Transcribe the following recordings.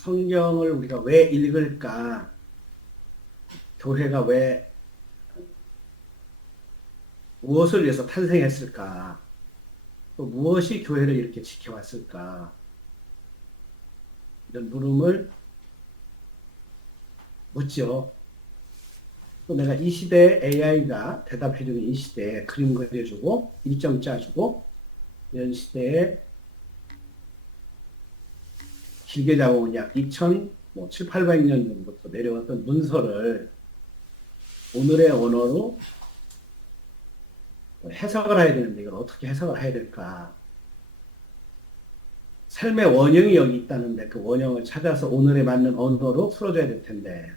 성경을 우리가 왜 읽을까? 교회가 왜 무엇을 위해서 탄생했을까? 또 무엇이 교회를 이렇게 지켜왔을까? 이런 물음을 묻죠. 또 내가 이 시대에 AI가 대답해주는 이 시대에 그림 그려주고 일정 짜주고 이런 시대에 길게 잡아온 약 2,700~800년 전부터 내려왔던 문서를 오늘의 언어로 해석을 해야 되는데 이걸 어떻게 해석을 해야 될까? 삶의 원형이 여기 있다는데 그 원형을 찾아서 오늘에 맞는 언어로 풀어줘야 될 텐데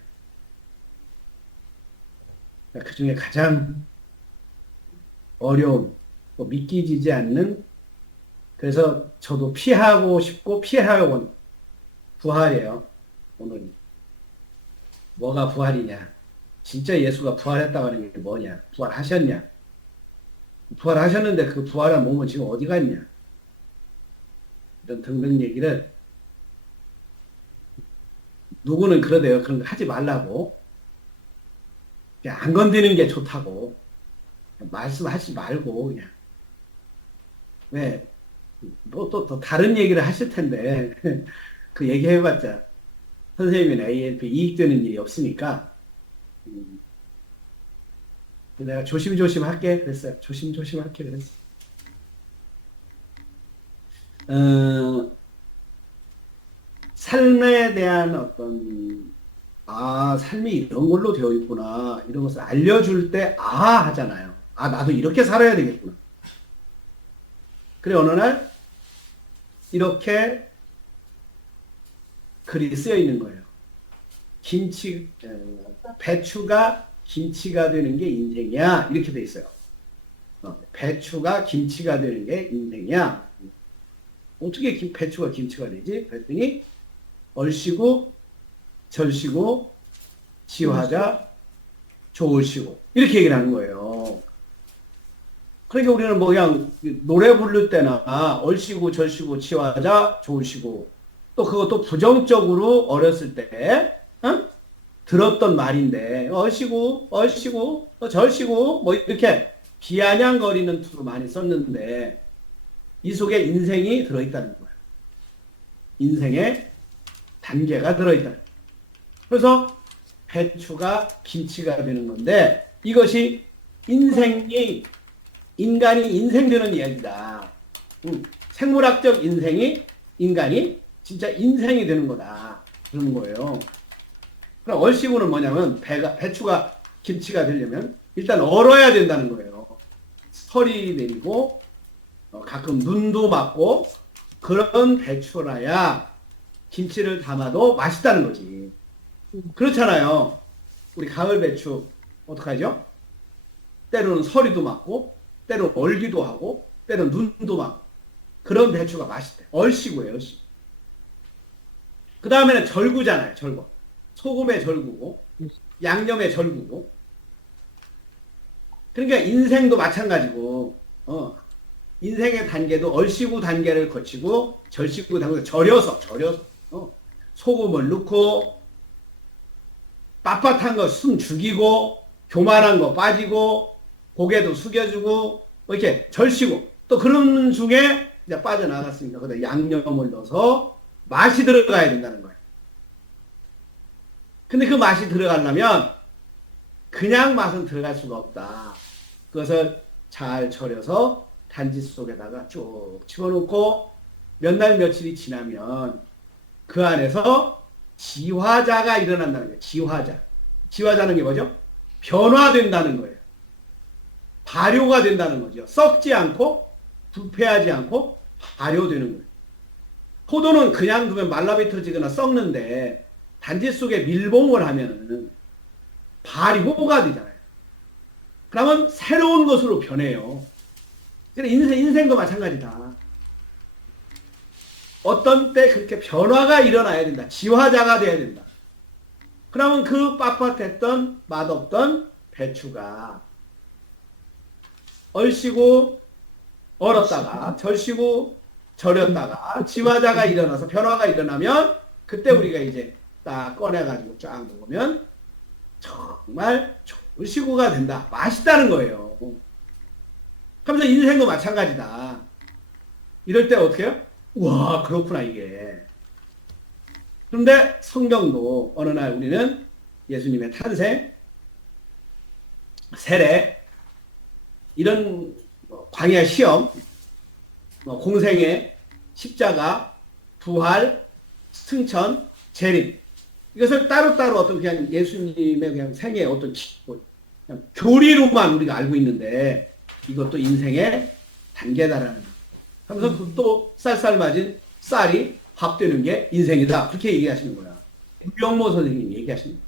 그 중에 가장 어려운, 또 믿기지지 않는, 그래서 저도 피하고 싶고 피하고 부활이에요. 오늘 뭐가 부활이냐? 진짜 예수가 부활했다고 하는 게 뭐냐? 부활하셨냐? 부활하셨는데 그 부활한 몸은 지금 어디 갔냐? 이런 등등 얘기를 누구는 그러대요. 그런 거 하지 말라고. 그냥 안 건드리는 게 좋다고. 말씀하지 말고 그냥. 왜? 뭐 또 다른 얘기를 하실 텐데 그 얘기해봤자 선생님이나 ALP 이익되는 일이 없으니까 내가 조심조심 할게 그랬어요. 조심조심 할게 그랬어요. 삶에 대한 어떤 삶이 이런 걸로 되어 있구나 이런 것을 알려줄 때 하잖아요. 나도 이렇게 살아야 되겠구나. 그래 어느 날 이렇게 글이 쓰여 있는 거예요. 배추가 김치가 되는 게 인생이야. 이렇게 돼 있어요. 배추가 김치가 되는 게 인생이야. 어떻게 배추가 김치가 되지? 그랬더니 얼씨구, 절씨구, 지화자, 좋으시고 이렇게 얘기를 하는 거예요. 그러니까 우리는 뭐 그냥 노래 부를 때나 얼씨구, 절씨구, 지화자, 좋으시고 또 그것도 부정적으로 어렸을 때 들었던 말인데 얼씨구, 절씨구 뭐 이렇게 비아냥거리는 투로 많이 썼는데 이 속에 인생이 들어있다는 거예요. 인생의 단계가 들어있다. 그래서 배추가 김치가 되는 건데 이것이 인간이 인생되는 이야기다. 생물학적 인간이 진짜 인생이 되는 거다. 그런 거예요. 그럼 얼씨구는 뭐냐면 배추가 김치가 되려면 일단 얼어야 된다는 거예요. 설이 내리고 가끔 눈도 맞고 그런 배추라야 김치를 담아도 맛있다는 거지. 그렇잖아요. 우리 가을 배추 어떡하죠? 때로는 서리도 맞고 때로는 얼기도 하고 때로는 눈도 맞고 그런 배추가 맛있대. 얼씨구예요. 얼씨구. 그 다음에는 절구잖아요. 절구. 소금의 절구고 양념의 절구고 그러니까 인생도 마찬가지고 인생의 단계도 얼씨구 단계를 거치고 절씨구 단계를 절여서 소금을 넣고 빳빳한 거 숨 죽이고 교만한 거 빠지고 고개도 숙여주고 이렇게 절씨고 또 그런 중에 이제 빠져나갔으니까 거기다 양념을 넣어서 맛이 들어가야 된다는 거예요. 근데 그 맛이 들어가려면 그냥 맛은 들어갈 수가 없다. 그것을 잘 절여서 단지 속에다가 쭉 집어넣고 몇 날 며칠이 지나면 그 안에서 지화자가 일어난다는 거예요. 지화자는 게 뭐죠? 변화된다는 거예요. 발효가 된다는 거죠. 썩지 않고 부패하지 않고 발효되는 거예요. 포도는 그냥 두면 말라비틀어지거나 썩는데 단지 속에 밀봉을 하면은 발효가 되잖아요. 그러면 새로운 것으로 변해요. 인생도 마찬가지다. 어떤 때 그렇게 변화가 일어나야 된다. 지화자가 돼야 된다. 그러면 그 빳빳했던 맛없던 배추가 얼씨구 얼었다가 절씨구 절였다가 지화자가 일어나서 변화가 일어나면 그때 우리가 이제 딱 꺼내가지고 쫙 먹으면 정말 좋은 식구가 된다. 맛있다는 거예요. 하면서 인생도 마찬가지다. 이럴 때 어떻게 해요? 우와, 그렇구나, 이게. 그런데 성경도 어느 날 우리는 예수님의 탄생, 세례, 이런 광야 시험, 공생애, 십자가, 부활, 승천, 재림, 이것을 따로따로 어떤 그냥 예수님의 그냥 생애 어떤 그냥 교리로만 우리가 알고 있는데 이것도 인생의 단계다라는 거. 하면서 또 쌀쌀 맞은 쌀이 밥 되는 게 인생이다. 그렇게 얘기하시는 거야. 유영모 선생님이 얘기하시는 거야.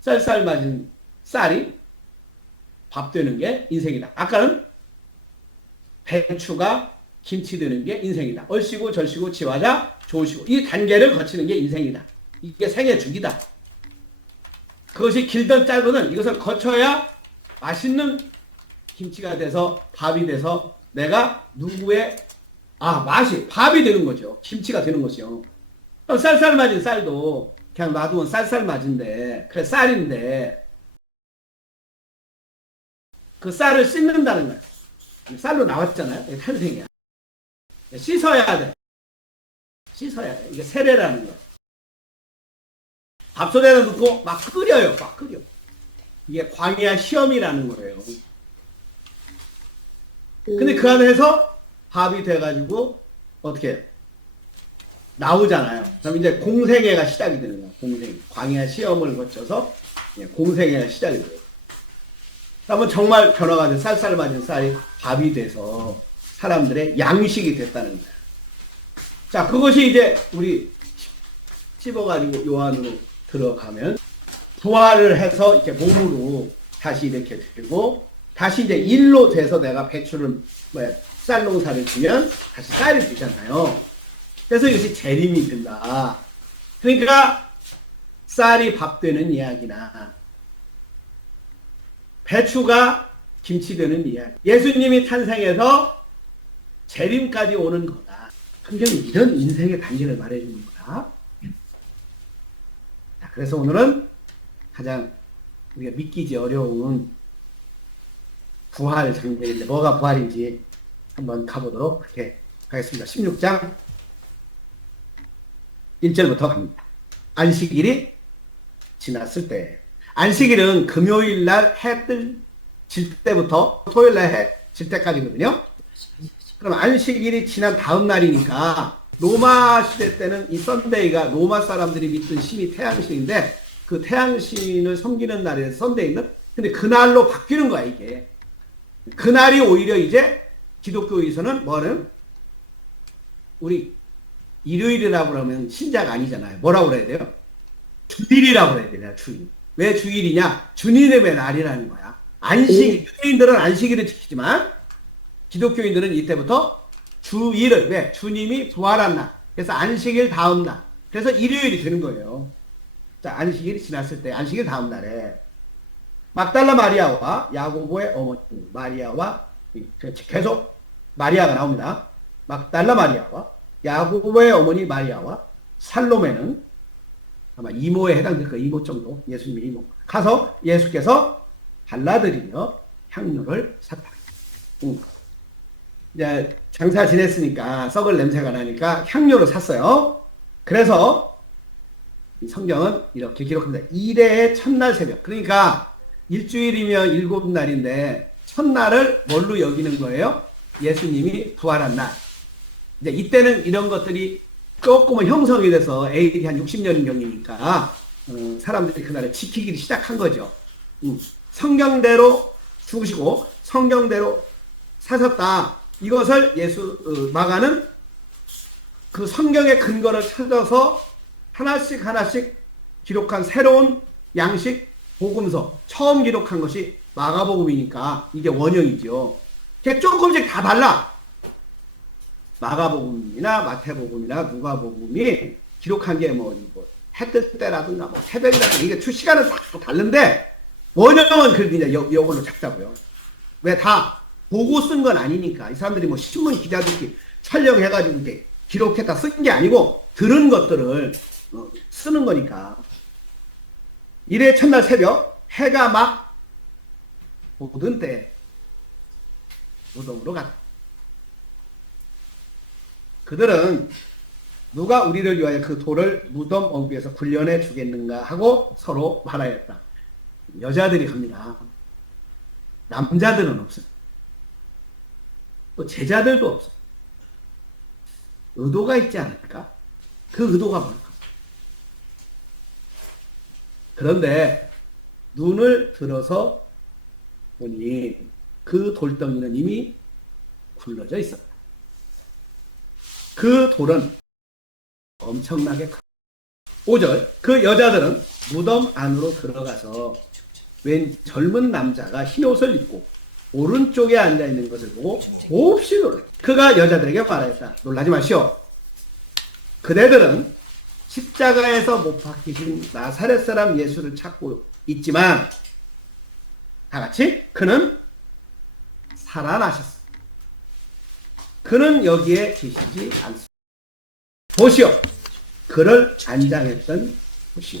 쌀쌀 맞은 쌀이 밥 되는 게 인생이다. 아까는 배추가 김치 되는 게 인생이다. 얼씨구 절씨구 지화자 좋으시고 이 단계를 거치는 게 인생이다. 이게 생애 주기다. 그것이 길든 짧든 이것을 거쳐야 맛있는 김치가 돼서 밥이 돼서 내가 누구의 맛이 밥이 되는 거죠. 김치가 되는 것이요. 쌀쌀 맞은 쌀도 그냥 놔두면 쌀쌀 맞은데 그래 쌀인데 그 쌀을 씻는다는 거야. 쌀로 나왔잖아요. 탄생이야. 씻어야 돼. 씻어야 돼. 이게 세례라는 거야. 밥솥에다 넣고 막 끓여요. 막 끓여. 이게 광야 시험이라는 거예요. 근데 그 안에서 밥이 돼가지고 어떻게 해요? 나오잖아요. 그럼 이제 공생애가 시작이 되는 거야. 공생애. 광야 시험을 거쳐서 공생애가 시작이 돼요. 그러면 정말 변화가 돼 쌀쌀 맞은 쌀이 밥이 돼서 사람들의 양식이 됐다는 거야. 자, 그것이 이제 우리 씹어가지고 요한으로 들어가면 부활을 해서 이렇게 몸으로 다시 이렇게 되고 다시 이제 일로 돼서 내가 배추를 쌀 농사를 지면 다시 쌀이 되잖아요. 그래서 이것이 재림이 된다. 그러니까 쌀이 밥 되는 이야기나 배추가 김치 되는 이야기. 예수님이 탄생해서 재림까지 오는 거다. 성경이 이런 인생의 단계를 말해주는 거다. 자, 그래서 오늘은 가장 우리가 믿기지 어려운 부활 장면인데 뭐가 부활인지 한번 가보도록 하겠습니다. 16장 1절부터 갑니다. 안식일이 지났을 때 안식일은 금요일 날 해 질 때부터 토요일 날 해 질 때까지거든요. 그럼 안식일이 지난 다음 날이니까 로마 시대 때는 이 썬데이가 로마 사람들이 믿던 신이 태양신인데 그 태양신을 섬기는 날에 썬데이는 근데 그날로 바뀌는 거야 이게. 그날이 오히려 이제 기독교에서는 뭐는 우리 일요일이라고 그러면 신자가 아니잖아요. 뭐라고 그래야 돼요? 주일이라고 그래야 되냐 주일. 왜 주일이냐? 주님의 날이라는 거야. 안식, 유대인들은 안식일을 지키지만 기독교인들은 이때부터 주일을, 왜? 주님이 부활한 날. 그래서 안식일 다음 날. 그래서 일요일이 되는 거예요. 자, 안식일이 지났을 때, 안식일 다음 날에 막달라 마리아와 야고보의 어머니 마리아와 계속 마리아가 나옵니다. 막달라 마리아와 야고보의 어머니 마리아와 살로메는 아마 이모에 해당될 거예요. 이모 정도. 예수님의 이모. 가서 예수께서 발라드리며 향료를 샀다. 이제 장사 지냈으니까 썩을 냄새가 나니까 향료를 샀어요. 그래서 성경은 이렇게 기록합니다. 이래의 첫날 새벽. 그러니까 일주일이면 7날인데 첫날을 뭘로 여기는 거예요? 예수님이 부활한 날. 이제 이때는 이런 것들이 조금은 형성이 돼서 AD 한 60년경이니까 사람들이 그날을 지키기 시작한 거죠. 성경대로 죽으시고 성경대로 사셨다. 이것을 마가는 그 성경의 근거를 찾아서 하나씩 하나씩 기록한 새로운 양식 복음서 처음 기록한 것이 마가복음이니까 이게 원형이죠. 이게 조금씩 다 달라. 마가복음이나 마태복음이나 누가복음이 기록한 게 해 뜰 때라든가 새벽이라든가 이게 시간은 다 다른데 원형은 그래도 이제 이걸로 잡자고요. 왜 다 보고 쓴 건 아니니까 이 사람들이 신문 기자들끼리 촬영해가지고 이렇게 기록했다 쓴 게 아니고 들은 것들을 쓰는 거니까. 이래 첫날 새벽 해가 막 오던 때 무덤으로 갔다. 그들은 누가 우리를 위하여 그 돌을 무덤 어귀에서 굴려내 주겠는가 하고 서로 말하였다. 여자들이 갑니다. 남자들은 없어요. 또 제자들도 없어요. 의도가 있지 않을까? 그 의도가 뭘까? 그런데 눈을 들어서 보니 그 돌덩이는 이미 굴러져 있었다. 그 돌은 엄청나게 크. 5절 그 여자들은 무덤 안으로 들어가서 웬 젊은 남자가 흰옷을 입고 오른쪽에 앉아있는 것을 보고 몹시 놀랐다. 그가 여자들에게 말하였다. 놀라지 마시오. 그대들은 십자가에서 못 박히신 나사렛 사람 예수를 찾고 있지만 다같이 그는 살아나셨습니다. 그는 여기에 계시지 않습니다. 보시오. 그를 안장했던 보시오.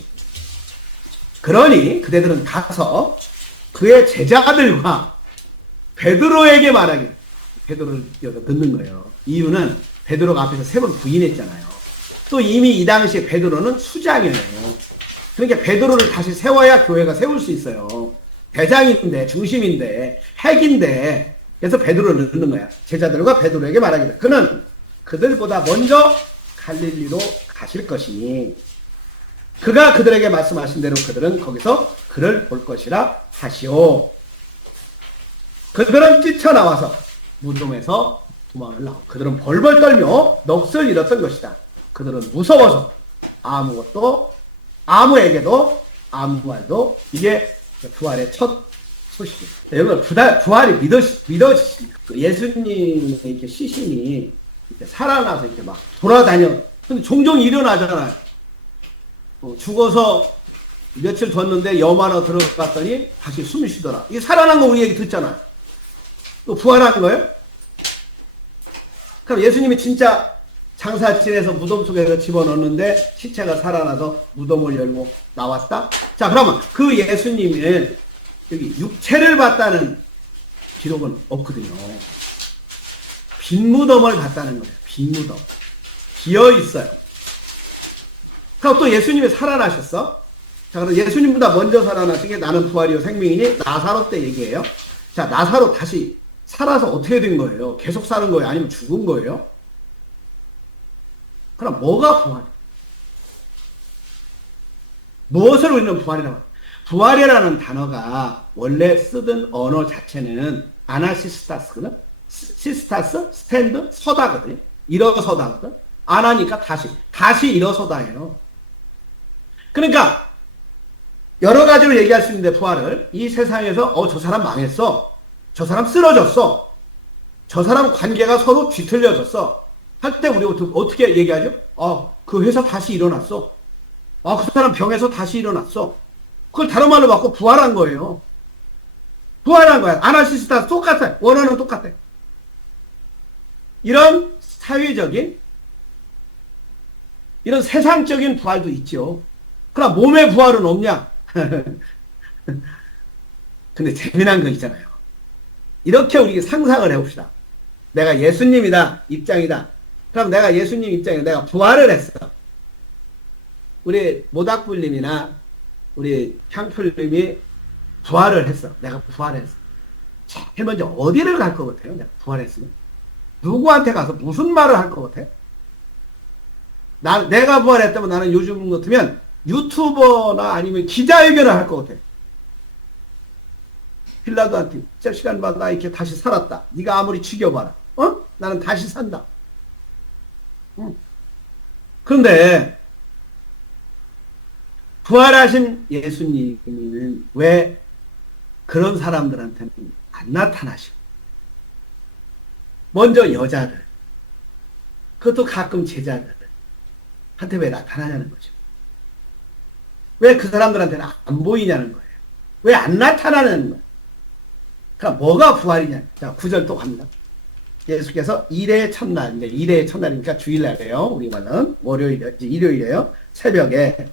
그러니 그대들은 가서 그의 제자들과 베드로에게 말하기를. 베드로를 여기서 듣는 거예요. 이유는 베드로가 앞에서 3번 부인했잖아요. 또 이미 이 당시에 베드로는 수장이에요. 그러니까 베드로를 다시 세워야 교회가 세울 수 있어요. 대장인데, 중심인데, 핵인데. 그래서 베드로를 넣는 거야. 제자들과 베드로에게 말하기를. 그는 그들보다 먼저 갈릴리로 가실 것이니 그가 그들에게 말씀하신 대로 그들은 거기서 그를 볼 것이라 하시오. 그들은 뛰쳐나와서 무덤에서 도망을 나오. 그들은 벌벌 떨며 넋을 잃었던 것이다. 그들은 무서워서 아무에게도 아무 말도. 이게 부활의 첫 소식이에요. 여러분 부활이 믿어지십니까? 예수님의 이렇게 시신이 이렇게 살아나서 이렇게 막 돌아다녀. 근데 종종 일어나잖아요. 죽어서 며칠 뒀는데 염화로 들어갔더니 다시 숨 쉬더라. 이게 살아난 거 우리 얘기 듣잖아요. 또 부활한 거예요? 그럼 예수님이 진짜 장사진에서 무덤 속에서 집어넣었는데 시체가 살아나서 무덤을 열고 나왔다? 자, 그러면 그 예수님은 여기 육체를 봤다는 기록은 없거든요. 빈 무덤을 봤다는 거예요. 빈 무덤. 비어 있어요. 그럼 또 예수님이 살아나셨어? 자, 그럼 예수님보다 먼저 살아나신 게 나는 부활이요 생명이니 나사로 때 얘기해요. 자, 나사로 다시 살아서 어떻게 된 거예요? 계속 사는 거예요? 아니면 죽은 거예요? 그럼 뭐가 부활이에요? 무엇을 우리는 부활이라고 해요? 부활이라는 단어가 원래 쓰던 언어 자체는 아나시스타스거든? 시스타스? 스탠드? 서다거든요. 일어서다거든? 안 하니까 다시 일어서다예요. 그러니까 여러 가지로 얘기할 수 있는데 부활을 이 세상에서 저 사람 망했어. 저 사람 쓰러졌어. 저 사람 관계가 서로 뒤틀려졌어. 할 때 우리 어떻게 얘기하죠? 그 회사 다시 일어났어. 그 사람 병에서 다시 일어났어. 그걸 다른 말로 바꿔 부활한 거예요. 부활한 거야. 아나시스타 똑같아. 원어는 똑같아. 이런 사회적인 이런 세상적인 부활도 있죠. 그럼 몸의 부활은 없냐? 근데 재미난 거 있잖아요. 이렇게 우리 상상을 해봅시다. 내가 예수님이다 입장이다. 그럼 내가 예수님 입장에 내가 부활을 했어. 우리 모닥불님이나 우리 향풀님이 부활을 했어. 내가 부활했어. 제일 먼저 어디를 갈 것 같아요? 내가 부활했으면 누구한테 가서 무슨 말을 할 것 같아? 내가 부활했다면 나는 요즘 같으면 유튜버나 아니면 기자회견을 할 것 같아. 빌라도한테 시간마다 나 이렇게 다시 살았다. 네가 아무리 죽여봐라. 나는 다시 산다. 그런데 부활하신 예수님은 왜 그런 사람들한테는 안 나타나시고 먼저 여자들 그것도 가끔 제자들 한테 왜 나타나냐는 거죠. 왜 그 사람들한테는 안 보이냐는 거예요. 왜 안 나타나는 거예요. 그럼 뭐가 부활이냐. 자, 9절 또 갑니다. 예수께서 일의 첫날, 이제 일의 첫날이니까 주일날이에요. 우리 말은 월요일, 일요일이에요. 새벽에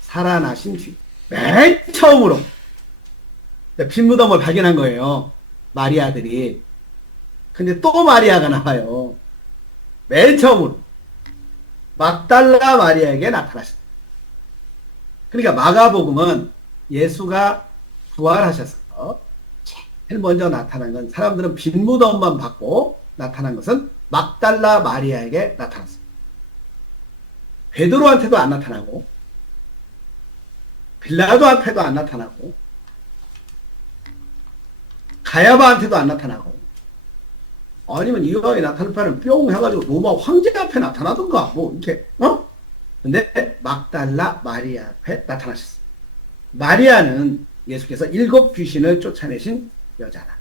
살아나신 뒤, 맨 처음으로 빈무덤을 발견한 거예요. 마리아들이. 근데 또 마리아가 나와요. 맨 처음으로 막달라 마리아에게 나타나셨다. 그러니까 마가복음은 예수가 부활하셔서 제일 먼저 나타난 건, 사람들은 빈무덤만 받고 나타난 것은 막달라 마리아에게 나타났습니다. 베드로한테도 안 나타나고 빌라도한테도 안 나타나고 가야바한테도 안 나타나고, 아니면 이거에 나타날 바는 뿅 해가지고 로마 황제 앞에 나타나던가 뭐 이렇게 근데 막달라 마리아 앞에 나타나셨어요. 마리아는 예수께서 7 귀신을 쫓아내신 여자다.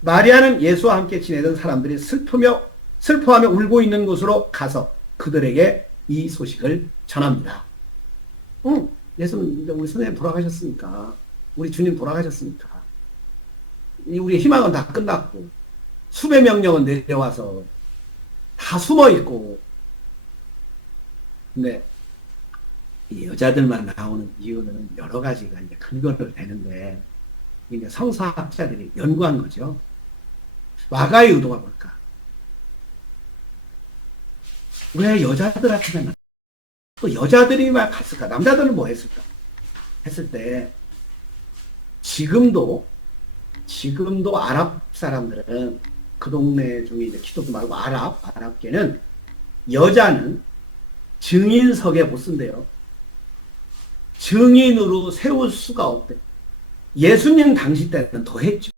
마리아는 예수와 함께 지내던 사람들이 슬퍼하며 울고 있는 곳으로 가서 그들에게 이 소식을 전합니다. 예수는 이제 우리 선생님 돌아가셨으니까, 우리 주님 돌아가셨으니까, 우리의 희망은 다 끝났고, 수배 명령은 내려와서 다 숨어 있고, 근데 이 여자들만 나오는 이유는 여러 가지가 이제 근거를 대는데, 이제 성서학자들이 연구한 거죠. 마가의 의도가 뭘까? 왜 여자들한테만, 또 여자들이만 갔을까? 남자들은 뭐 했을까? 했을 때, 지금도 아랍 사람들은, 그 동네 중에 이제 기독교 말고 아랍계는 여자는 증인석에 못 쓴대요. 증인으로 세울 수가 없대. 예수님 당시 때는 더 했죠.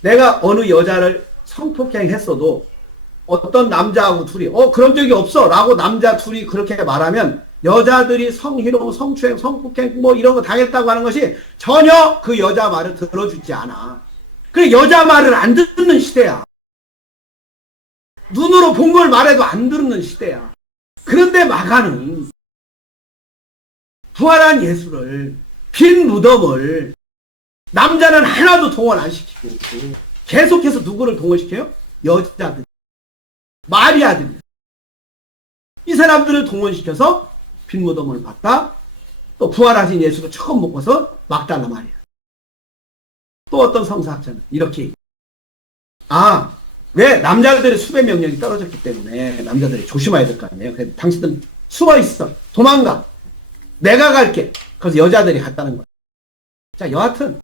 내가 어느 여자를 성폭행했어도 어떤 남자하고 둘이 그런 적이 없어 라고 남자 둘이 그렇게 말하면, 여자들이 성희롱, 성추행, 성폭행 뭐 이런 거 당했다고 하는 것이 전혀 그 여자 말을 들어주지 않아. 그래, 여자 말을 안 듣는 시대야. 눈으로 본 걸 말해도 안 듣는 시대야. 그런데 마가는 부활한 예수를, 빈 무덤을 남자는 하나도 동원 안 시키고 계속해서 누구를 동원시켜요? 여자들, 마리아들. 이 사람들을 동원시켜서 빈 무덤을 봤다. 또 부활하신 예수를 처음 먹고서 막달라 마리아. 또 어떤 성사학자는 이렇게, 왜? 남자들의 수배 명령이 떨어졌기 때문에 남자들이 조심해야 될 거 아니에요. 그래서 당신들 숨어 있어, 도망가, 내가 갈게. 그래서 여자들이 갔다는 거야. 자, 여하튼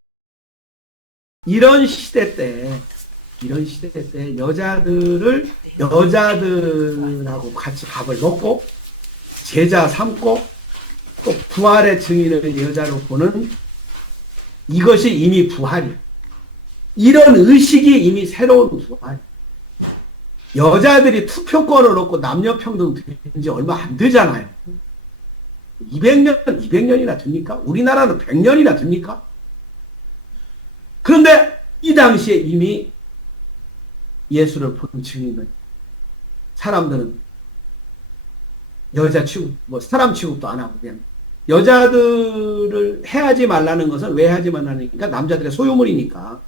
이런 시대 때 여자들하고 같이 밥을 먹고 제자 삼고 또 부활의 증인을 여자로 보는, 이것이 이미 부활이야. 이런 의식이 이미 새로운 부활이야. 여자들이 투표권을 얻고 남녀평등 된 지 얼마 안 되잖아요. 200년이나 됩니까? 우리나라는 100년이나 됩니까? 그런데 이 당시에 이미 예수를 본 증인은, 사람들은 여자 취급, 사람 취급도 안 하고 그냥 여자들을 해하지 말라는 것은 왜 하지 말라니까? 남자들의 소유물이니까.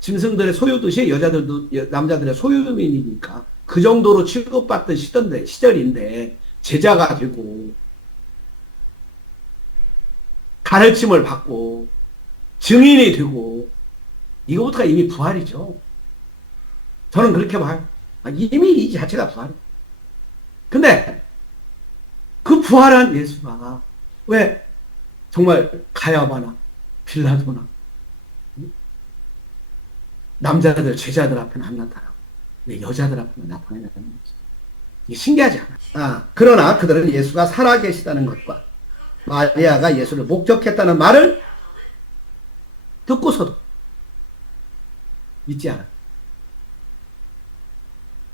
짐승들의 소유듯이 여자들도 남자들의 소유물이니까 그 정도로 취급받던 시절인데 제자가 되고 가르침을 받고 증인이 되고, 이거부터가 이미 부활이죠. 저는 그렇게 봐요. 이미 이 자체가 부활이에요. 근데 그 부활한 예수가 왜 정말 가야바나 빌라도나 남자들, 제자들 앞에는 안 나타나고 왜 여자들 앞에는 나타나는 거지? 이게 신기하지 않아? 그러나 그들은 예수가 살아계시다는 것과 마리아가 예수를 목격했다는 말을 듣고서도 믿지 않아.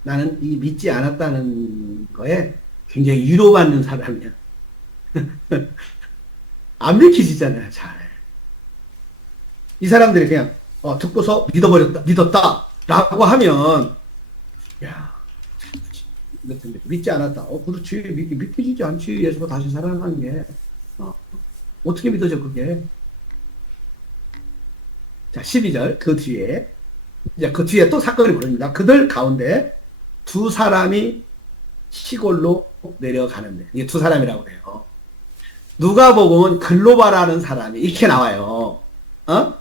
나는 이 믿지 않았다는 거에 굉장히 위로받는 사람이야. 안 믿기지잖아요, 잘. 이 사람들이 그냥 듣고서 믿었다 라고 하면, 야, 믿지 않았다. 그렇지, 믿기지 않지. 예수가 다시 살아나는 게 어떻게 믿어져 그게? 자, 12절 그 뒤에 이제 그 뒤에 또 사건이 벌어집니다. 그들 가운데 두 사람이 시골로 내려가는데, 이게 두 사람이라고 해요. 누가복음은 글로바라는 사람이 이렇게 나와요. 어?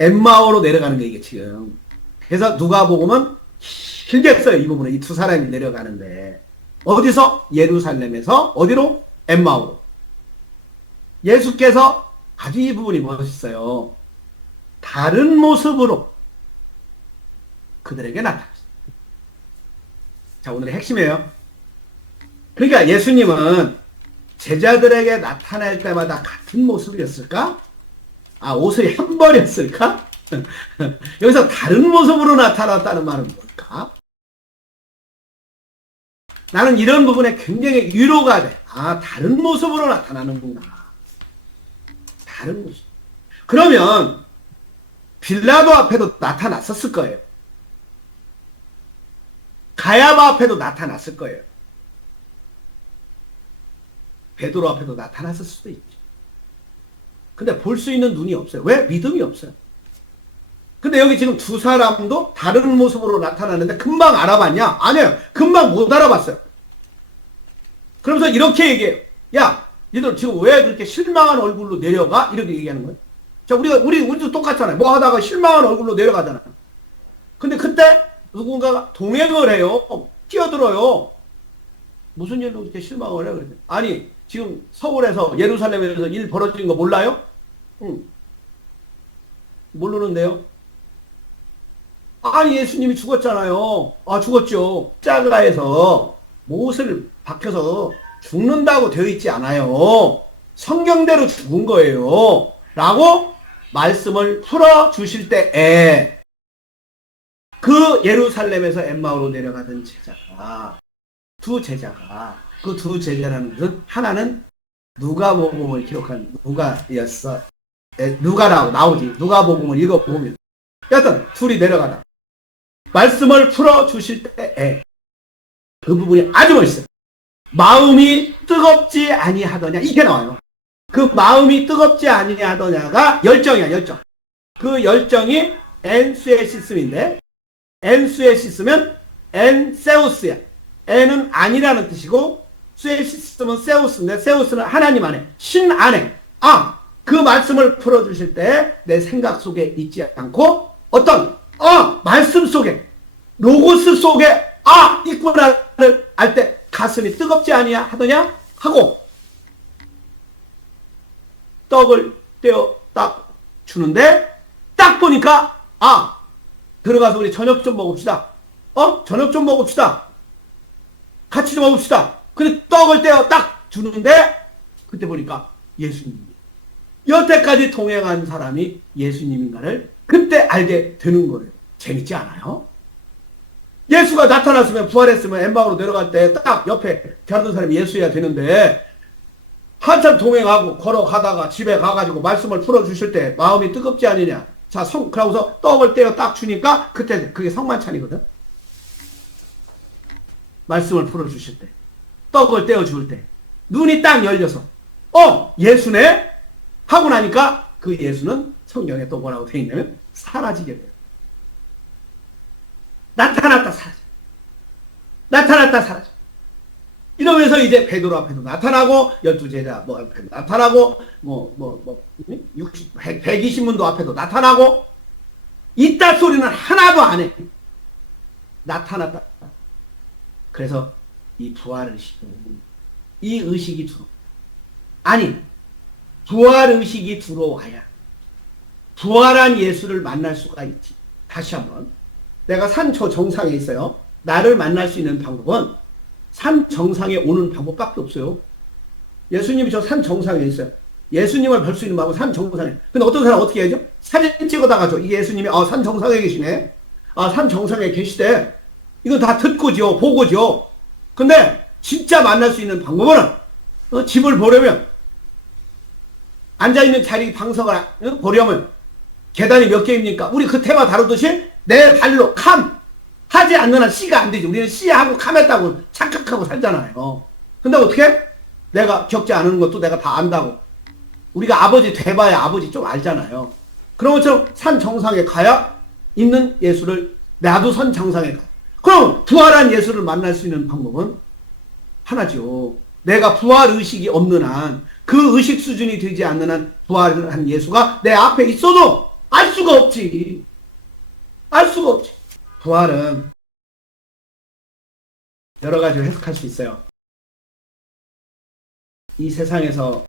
엠마오로 내려가는 게 이게 지금. 그래서 누가복음은 길게 써요. 이 부분에 이 두 사람이 내려가는데 어디서? 예루살렘에서 어디로? 엠마오로. 예수께서 아주 이 부분이 멋있어요. 다른 모습으로 그들에게 나타났어요. 자, 오늘의 핵심이에요. 그러니까 예수님은 제자들에게 나타날 때마다 같은 모습이었을까? 아, 옷을 한 벌이었을까? 여기서 다른 모습으로 나타났다는 말은 뭘까? 나는 이런 부분에 굉장히 위로가 돼. 아, 다른 모습으로 나타나는구나. 다른 모습. 그러면 빌라도 앞에도 나타났었을 거예요. 가야바 앞에도 나타났을 거예요. 베드로 앞에도 나타났을 수도 있죠. 근데 볼 수 있는 눈이 없어요. 왜? 믿음이 없어요. 근데 여기 지금 두 사람도 다른 모습으로 나타나는데 금방 알아봤냐? 아니에요. 금방 못 알아봤어요. 그러면서 이렇게 얘기해요. 야, 얘들 지금 왜 그렇게 실망한 얼굴로 내려가? 이렇게 얘기하는 거예요. 자, 우리도 똑같잖아요. 뭐 하다가 실망한 얼굴로 내려가잖아요. 근데 그때 누군가가 동행을 해요. 뛰어들어요. 무슨 일로 이렇게 실망을 해요? 그랬더니, 아니, 지금 서울에서, 예루살렘에서 일 벌어진 거 몰라요? 응. 모르는데요? 아니, 예수님이 죽었잖아요. 아, 죽었죠. 십자가에서 못을 박혀서 죽는다고 되어 있지 않아요. 성경대로 죽은 거예요. 라고 말씀을 풀어주실 때에 그 예루살렘에서 엠마오로 내려가던 제자가, 그 두 제자라는 것은 하나는 누가복음을 기록한 누가였어. 누가라고 나오지. 누가복음을 읽어보면 여튼 둘이 내려가다 말씀을 풀어주실 때에 그 부분이 아주 멋있어요. 마음이 뜨겁지 아니하더냐 이렇게 나와요. 그 마음이 뜨겁지 아니하더냐가 열정이야. 열정. 그 열정이 엔수에시스인데 엔수에시스면 엔세우스야. 엔은 아니라는 뜻이고 수에시스면 세우스인데 세우스는 하나님 안에, 신 안에. 아, 그 말씀을 풀어주실 때 내 생각 속에 있지 않고 어떤 말씀 속에, 로고스 속에 있구나를 알 때 가슴이 뜨겁지 아니야 하더냐 하고 떡을 떼어 딱 주는데 딱 보니까 들어가서 우리 저녁 좀 먹읍시다. 저녁 좀 먹읍시다. 같이 좀 먹읍시다. 근데 떡을 떼어 딱 주는데 그때 보니까 예수님이, 여태까지 동행한 사람이 예수님인가를 그때 알게 되는 거예요. 재밌지 않아요? 예수가 나타났으면, 부활했으면 엠마오로 내려갈 때 딱 옆에 다른 사람이 예수여야 되는데 한참 동행하고 걸어가다가 집에 가가지고 말씀을 풀어주실 때 마음이 뜨겁지 않느냐. 자, 그러고서 떡을 떼어 딱 주니까 그때 그게 성만찬이거든. 말씀을 풀어주실 때, 떡을 떼어 줄 때 눈이 딱 열려서 예수네? 하고 나니까 그 예수는 성경에 또 뭐라고 되어 있냐면 사라지게 돼요. 나타났다 사라져. 나타났다 사라져. 이러면서 이제 베드로 앞에도 나타나고 12제자 앞에도 나타나고 120문도 앞에도 나타나고 이따 소리는 하나도 안 해. 나타났다. 그래서 이 부활의식, 이 의식이 부활의식이 들어와야 부활한 예수를 만날 수가 있지. 다시 한번, 내가 산 저 정상에 있어요. 나를 만날 수 있는 방법은 산 정상에 오는 방법밖에 없어요. 예수님이 저 산 정상에 있어요. 예수님을 볼 수 있는 방법은 산 정상에. 근데 어떤 사람 어떻게 해야죠? 사진 찍어다가죠. 이게 예수님이 산 정상에 계시네. 산 정상에 계시대. 이건 다 듣고죠, 보고죠. 근데 진짜 만날 수 있는 방법은 집을 보려면, 앉아있는 자리 방석을 보려면 계단이 몇 개입니까? 우리 그 테마 다루듯이 내 발로 하지 않는 한 C가 안 되지. 우리는 C하고 했다고 착각하고 살잖아요. 근데 어떻게? 내가 겪지 않은 것도 내가 다 안다고. 우리가 아버지 돼봐야 아버지 좀 알잖아요. 그런 것처럼 산 정상에 가야 있는 예수를 나도 산 정상에 가. 그럼 부활한 예수를 만날 수 있는 방법은 하나죠. 내가 부활 의식이 없는 한, 그 의식 수준이 되지 않는 한 부활한 예수가 내 앞에 있어도 알 수가 없지. 알 수가 없지. 부활은 여러 가지로 해석할 수 있어요. 이 세상에서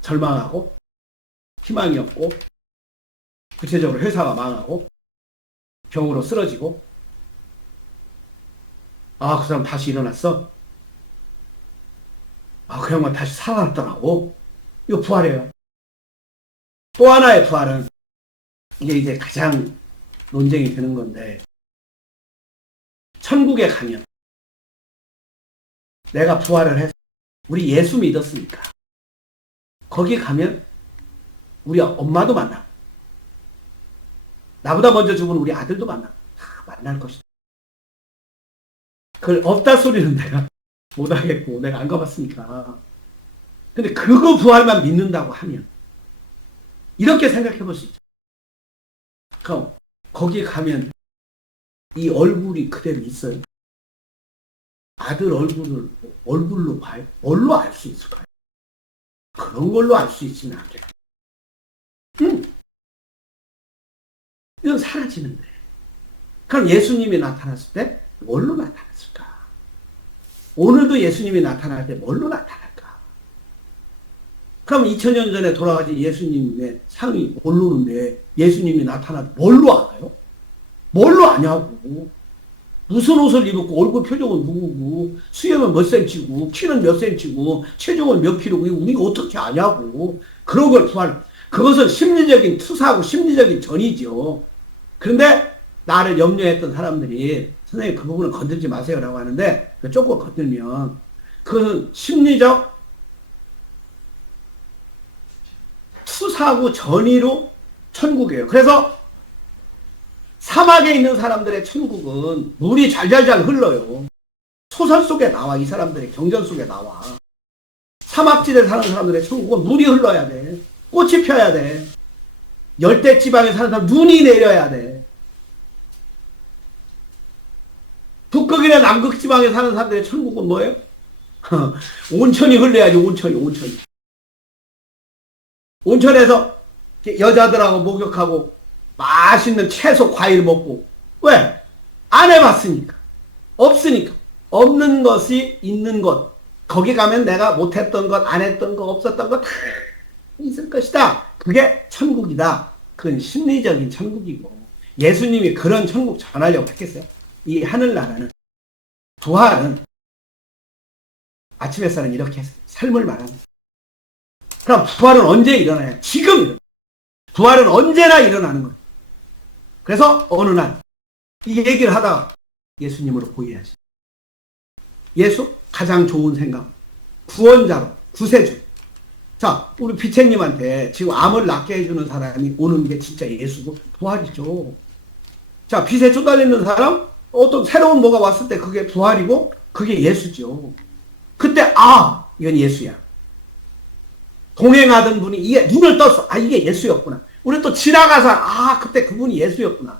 절망하고 희망이 없고 구체적으로 회사가 망하고 병으로 쓰러지고 그 사람 다시 일어났어? 그 양반 다시 살아났더라고. 이거 부활이에요. 또 하나의 부활은 이게 이제 가장 논쟁이 되는 건데, 천국에 가면 내가 부활을 해서 우리 예수 믿었으니까 거기 가면 우리 엄마도 만나고 나보다 먼저 죽은 우리 아들도 만나고 다 만날 것이다. 그걸 없다 소리는 내가 못하겠고 내가 안 가봤으니까. 근데 그거 부활만 믿는다고 하면 이렇게 생각해 볼 수 있죠. 그럼 거기 가면 이 얼굴이 그대로 있어요. 아들 얼굴을 얼굴로 봐요? 뭘로 알 수 있을까요? 그런 걸로 알 수 있지는 않겠죠. 이건 사라지는데. 그럼 예수님이 나타났을 때 뭘로 나타났을까? 오늘도 예수님이 나타날 때 뭘로 나타날까? 그럼 2000년 전에 돌아가신 예수님의 상이 모르는데 예수님이 나타날 때 뭘로 알아요? 뭘로 아냐고. 무슨 옷을 입었고 얼굴 표정은 누구고 수염은 몇 센치고 키는 몇 센치고 체중은 몇 킬로고 우리가 어떻게 아냐고. 그런 걸 부활. 그것은 심리적인 투사하고 심리적인 전이죠. 그런데 나를 염려했던 사람들이 선생님 그 부분은 건들지 마세요라고 하는데 조금 건들면 그것은 심리적 투사하고 전이로 천국이에요. 그래서 사막에 있는 사람들의 천국은 물이 잘잘잘 흘러요. 소설 속에 나와. 이 사람들의 경전 속에 나와. 사막지대에 사는 사람들의 천국은 물이 흘러야 돼. 꽃이 펴야 돼. 열대지방에 사는 사람 눈이 내려야 돼. 북극이나 남극지방에 사는 사람들의 천국은 뭐예요? 온천이 흘러야지. 온천이. 온천에서 여자들하고 목욕하고 맛있는 채소, 과일 먹고. 왜? 안 해봤으니까. 없으니까. 없는 것이 있는 것. 거기 가면 내가 못했던 것, 안 했던 것, 없었던 것 다 있을 것이다. 그게 천국이다. 그건 심리적인 천국이고. 예수님이 그런 천국 전하려고 했겠어요? 이 하늘나라는. 부활은 아침 햇살은 이렇게 삶을 말하는. 그럼 부활은 언제 일어나요? 지금 일어나요. 부활은 언제나 일어나는 거예요. 그래서 어느 날 이 얘기를 하다가 예수님으로 보여야지. 예수 가장 좋은 생각. 구원자로, 구세주. 자, 우리 비책님한테 지금 암을 낫게 해주는 사람이 오는 게 진짜 예수고 부활이죠. 자, 빚에 쪼달리는 사람, 어떤 새로운 뭐가 왔을 때 그게 부활이고 그게 예수죠. 그때 이건 예수야. 동행하던 분이 이게 눈을 떴어. 이게 예수였구나. 우리 또 지나가서 그때 그분이 예수였구나.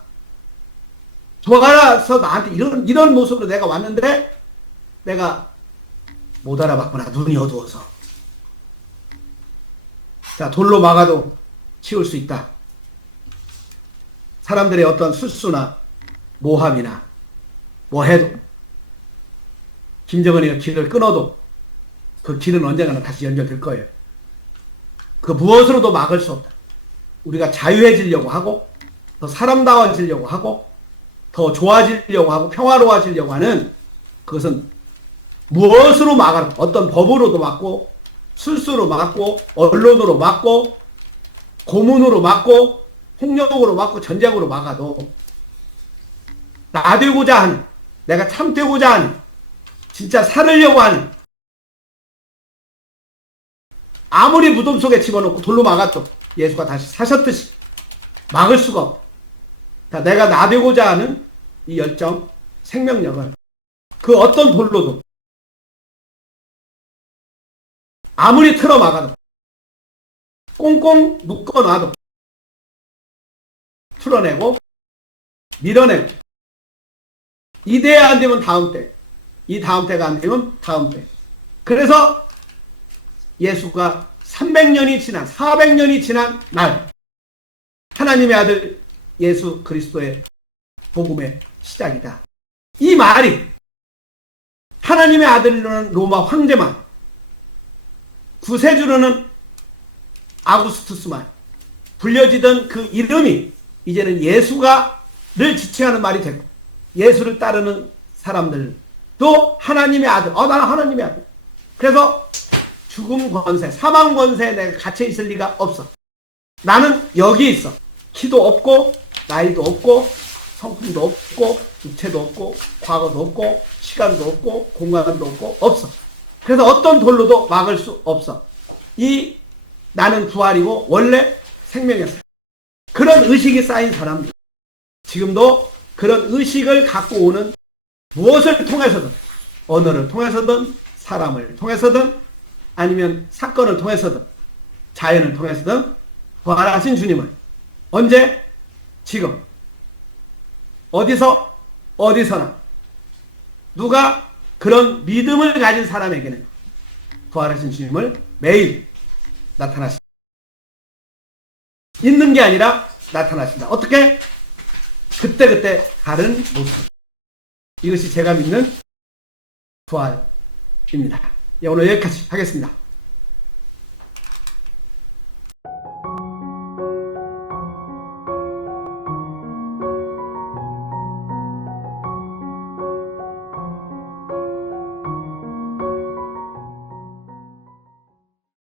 부활해서 나한테 이런 모습으로 내가 왔는데 내가 못 알아봤구나. 눈이 어두워서. 자, 돌로 막아도 치울 수 있다. 사람들의 어떤 술수나 모함이나 뭐 해도 김정은이가 길을 끊어도 그 길은 언젠가는 다시 연결될 거예요. 그 무엇으로도 막을 수 없다. 우리가 자유해지려고 하고 더 사람다워지려고 하고 더 좋아지려고 하고 평화로워지려고 하는 그것은 무엇으로 막아도 어떤 법으로도 막고 술수로 막고 언론으로 막고 고문으로 막고 폭력으로 막고 전쟁으로 막아도 나 되고자 하는 내가 참 되고자 하는 진짜 살으려고 하는 아무리 무덤 속에 집어넣고 돌로 막아도 예수가 다시 사셨듯이 막을 수가 없다. 내가 나 되고자 하는 이 열정, 생명력을 그 어떤 돌로도 아무리 틀어 막아도 꽁꽁 묶어놔도 풀어내고 밀어내고 이 대 안 되면 다음 때, 이 다음 때가 안 되면 다음 때. 그래서 예수가 300년이 지난 400년이 지난 날 하나님의 아들 예수 그리스도의 복음의 시작이다. 이 말이 하나님의 아들로는 로마 황제만, 구세주로는 아구스투스만 불려지던 그 이름이 이제는 예수가를 지칭하는 말이 되고, 예수를 따르는 사람들도 하나님의 아들, 나는 하나님의 아들. 그래서 죽음 권세, 사망 권세에 내가 갇혀 있을 리가 없어. 나는 여기 있어. 키도 없고 나이도 없고 성품도 없고 육체도 없고 과거도 없고 시간도 없고 공간도 없고 없어. 그래서 어떤 돌로도 막을 수 없어. 이 나는 부활이고 원래 생명이었어. 그런 의식이 쌓인 사람들, 지금도 그런 의식을 갖고 오는, 무엇을 통해서든, 언어를 통해서든 사람을 통해서든 아니면 사건을 통해서든 자연을 통해서든 부활하신 주님을 언제? 지금 어디서? 어디서나 누가 그런 믿음을 가진 사람에게는 부활하신 주님을 매일 나타나신다. 있는 게 아니라 나타나신다. 어떻게? 그때그때 다른 모습. 이것이 제가 믿는 부활입니다. 오늘 여기까지 하겠습니다.